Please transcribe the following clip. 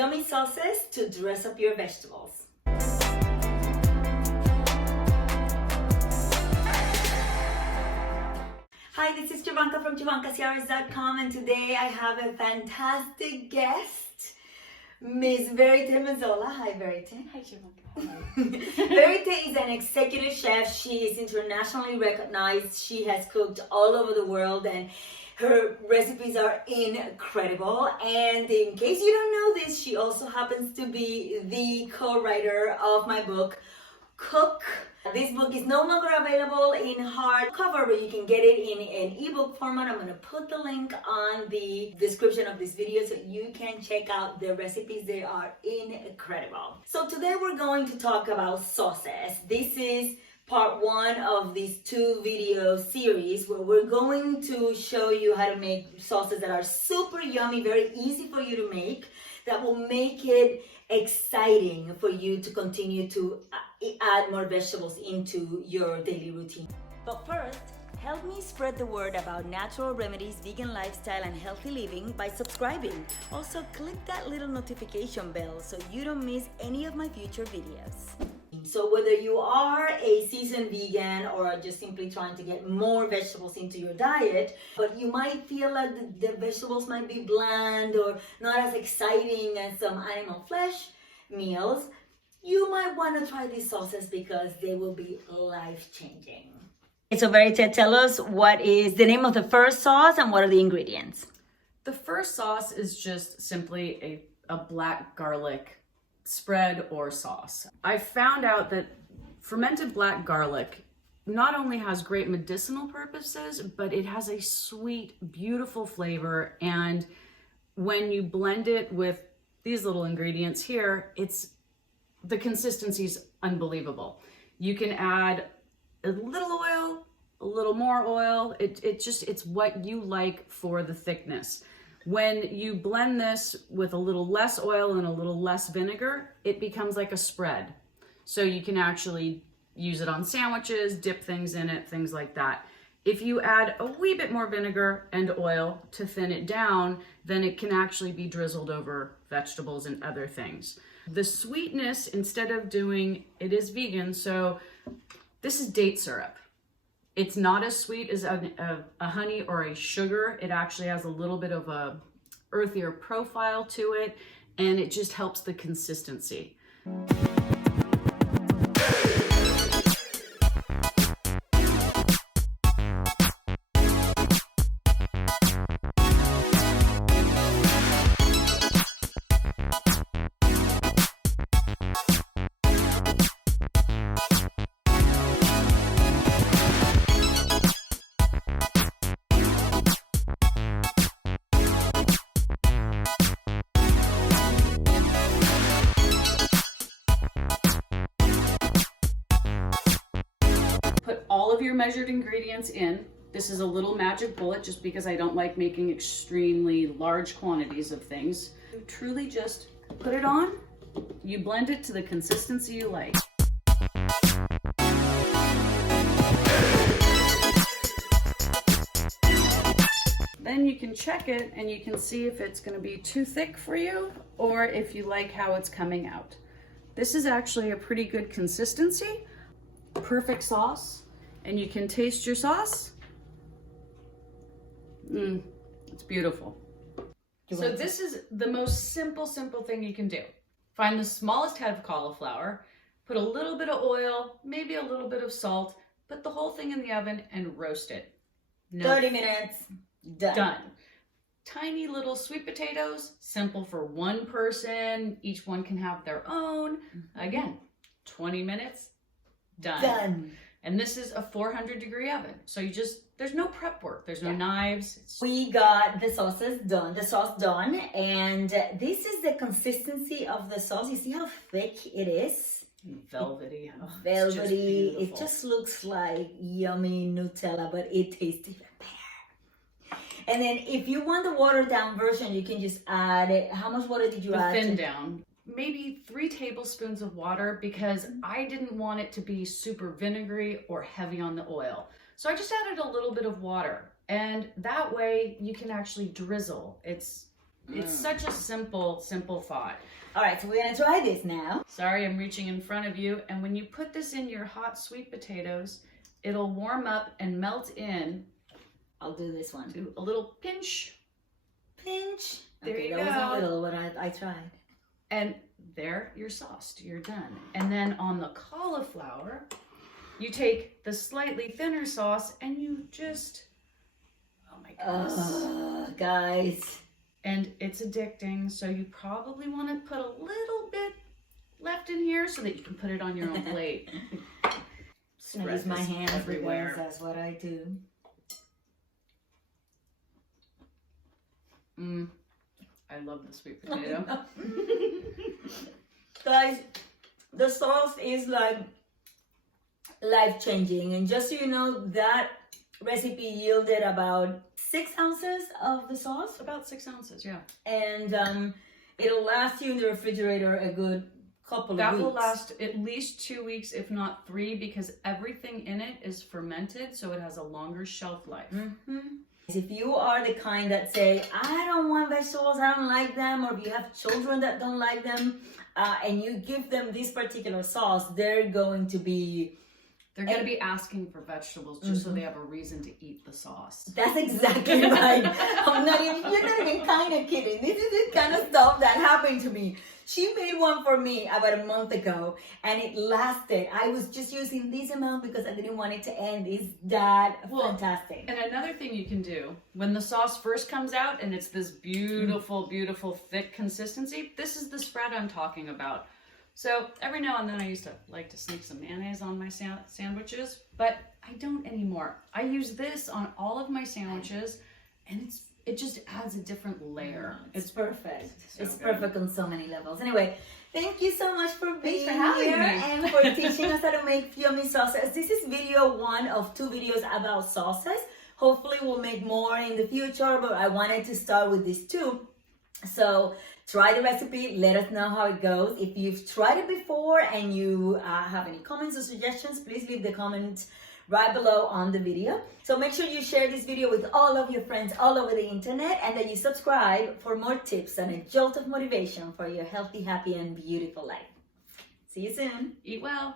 yummy sauces to dress up your vegetables. Hi, this is Jovanka from JovankaCiares.com, and today I have a fantastic guest, Miss Verité Mazzola. Hi, Verité. Hi, Jovanka. Verité is an executive chef. She is internationally recognized. She has cooked all over the world, and her recipes are incredible. And in case you don't know this, she also happens to be the co-writer of my book, Cook. This book is no longer available in hardcover, but you can get it in an ebook format. I'm going to put the link on the description of this video so you can check out the recipes. They are incredible. So today we're going to talk about sauces. This is part one of these two video series where we're going to show you how to make sauces that are super yummy, very easy for you to make, that will make it exciting for you to continue to add more vegetables into your daily routine. But first, help me spread the word about natural remedies, vegan lifestyle, and healthy living by subscribing. Also, click that little notification bell so you don't miss any of my future videos. So whether you are a seasoned vegan or just simply trying to get more vegetables into your diet, but you might feel like the vegetables might be bland or not as exciting as some animal flesh meals, you might want to try these sauces because they will be life-changing. So Verité, tell us what is the name of the first sauce and what are the ingredients? The first sauce is just simply a black garlic spread or sauce. I found out that fermented black garlic not only has great medicinal purposes, but it has a sweet, beautiful flavor. And when you blend it with these little ingredients here, the consistency's unbelievable. You can add a little oil, a little more oil. It's what you like for the thickness. When you blend this with a little less oil and a little less vinegar, it becomes like a spread. So you can actually use it on sandwiches, dip things in it, things like that. If you add a wee bit more vinegar and oil to thin it down, then it can actually be drizzled over vegetables and other things. The sweetness, instead of it is vegan, so this is date syrup. It's not as sweet as a honey or a sugar. It actually has a little bit of a earthier profile to it, and it just helps the consistency. Put all of your measured ingredients in. This is a little magic bullet just because I don't like making extremely large quantities of things. You truly just put it on, you blend it to the consistency you like. Then you can check it and you can see if it's going to be too thick for you or if you like how it's coming out. This is actually a pretty good consistency. Perfect sauce, and you can taste your sauce. It's beautiful. So this is the most simple thing you can do. Find the smallest head of cauliflower, put a little bit of oil, maybe a little bit of salt, put the whole thing in the oven and roast it. 30 minutes, done. Tiny little sweet potatoes, simple for one person. Each one can have their own. Again, 20 minutes, done. And this is a 400-degree oven. So there's no prep work. There's no knives. We got the sauce done, and this is the consistency of the sauce. You see how thick it is? Velvety. Oh, velvety. It just looks like yummy Nutella, but it tastes even better. And then if you want the watered down version, you can just add it. How much water did you add? Thin down. Maybe 3 tablespoons of water because I didn't want it to be super vinegary or heavy on the oil. So I just added a little bit of water, and that way you can actually drizzle. It's It's such a simple thought. All right, so we're gonna try this now. Sorry, I'm reaching in front of you. And when you put this in your hot sweet potatoes, it'll warm up and melt in. I'll do this one. Do a little pinch. Pinch. There okay, you that go. was a little, but I tried. And there, you're sauced. You're done. And then on the cauliflower, you take the slightly thinner sauce and you just, oh my goodness. Guys. And it's addicting, so you probably want to put a little bit left in here so that you can put it on your own plate. I Spread use my this hands everywhere. because that's what I do. I love the sweet potato. Guys, the sauce is like life-changing, and just so you know, that recipe yielded about 6 ounces of the sauce, About 6 ounces, yeah. and it'll last you in the refrigerator a good couple of That weeks. will last at least 2 weeks, if not 3, because everything in it is fermented, so it has a longer shelf life. If you are the kind that say, I don't want vegetables, I don't like them, or if you have children that don't like them, and you give them this particular sauce, they're going to be asking for vegetables just so they have a reason to eat the sauce. That's exactly right. You're not even kind of kidding. This is the kind of stuff that happened to me. She made one for me about a month ago, and it lasted. I was just using this amount because I didn't want it to end. It's that fantastic. And another thing you can do, when the sauce first comes out and it's this beautiful, beautiful, thick consistency, this is the spread I'm talking about. So every now and then I used to like to sneak some mayonnaise on my sandwiches, but I don't anymore. I use this on all of my sandwiches, and it just adds a different layer. It's perfect. So it's good. perfect on so many levels. Anyway, thank you so much for being having here me. and for teaching us how to make yummy sauces. This is video 1 of 2 videos about sauces. Hopefully we'll make more in the future, but I wanted to start with these 2. So try the recipe, let us know how it goes. If you've tried it before and you have any comments or suggestions, please leave the comments right below on the video. So make sure you share this video with all of your friends all over the internet, and that you subscribe for more tips and a jolt of motivation for your healthy, happy, and beautiful life. See you soon. Eat well.